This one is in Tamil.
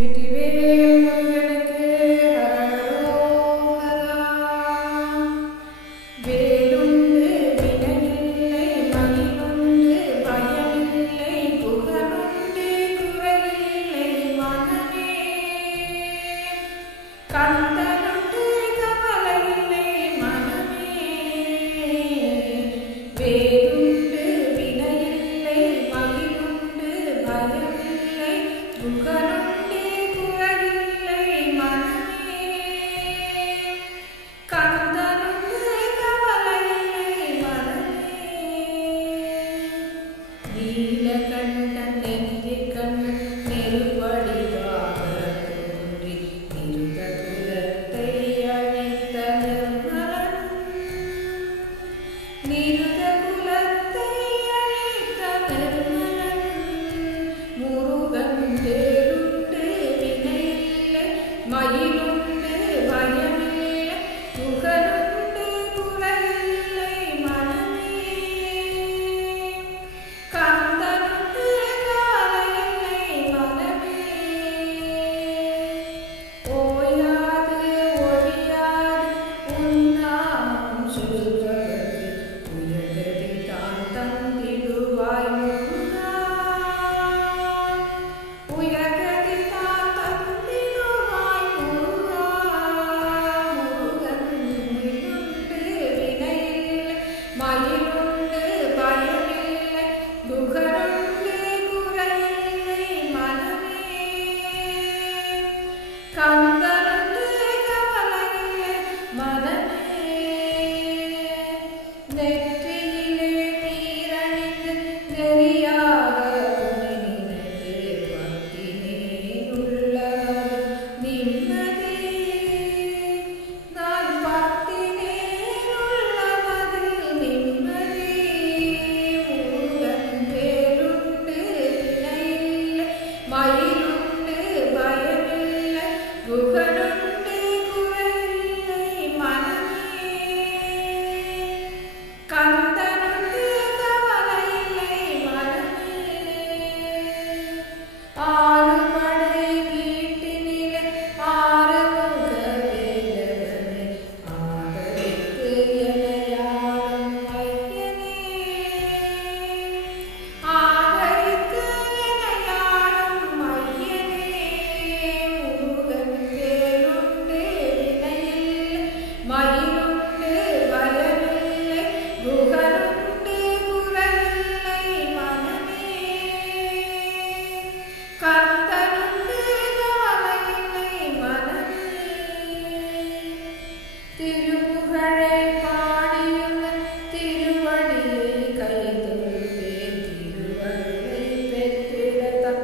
வெற்றிவேல் முருகனுக்கு ஹரோஹரா. வேலுண்டு வினையில்லை, மயிலுண்டு பயமில்லை, புகழுண்டு குறையில்லை மனமே. கந்தனுண்டு கவலையில்லை மனமே. வேலுண்டு வினையில்லை, மயிலுண்டு பயமில்லை, புகழுண்டு குறையில்லை மனமே. கந்தனுண்டு கவலையில்லை மனமே. நீலகண்டன் நெஞ்சிற்கண்ணன் நெருவடிவாக தோன்றி நிருத குலத்தை அழித்த நிர்மலன். நிருத குலத்தை அழித்த நிர்மலன். முருகன் தேருண்டு வினையில்லை, மயிலுண்டு பயமில்லை, புகழுண்டு குறையில்லை மனமே. கந்தனுண்டு கவலையில்லை மனமே. ஓயாது ஒழியாது உன்னாமம் சொல்வது, உயர்கதி தான் தந்திடுவாய் முருகா. உயர்கதி தான் தந்திடுவாய் முருகா. முருகன் உயிருண்டு வினையில்லை, மயிலுண்டு பயமில்லை, புகழுண்டு குறையில்லை மனமே. கந்தனுண்டு கவலையில்லை மனமே. நெற்றியிலே நீரணிந்து நெறியாக உன்னை நினைத்து பத்தினேன் உள்ளது நிம்மதி. நான் பத்தினேன் உள்ளமதில் நிம்மதி. முருகன் வேலுண்டு வினையில்லை, மயிலுண்டு பயமில்லை, புகழுண்டு குறையில்லை மனமே. கந்தனுண்டு கவலையில்லை மனமே. ஆறுபடை வீட்டினிலே ஆறுமுக வேலவனே, ஆதரித்து எனையாளும் ஐயனே. ஆதரித்து எனையாளும் ஐயனே. முருகன் வேலுண்டு வினையில்லை, மயிலுண்டு பயமில்லை, புகழுண்டு குறையில்லை மனமே. கந்தனுண்டு கவலையில்லை மனமே. திருப்புகழை பாடியுள்ள திருவடியை கைதொழுதேன், திருவருளை பெற்றிடத்தான்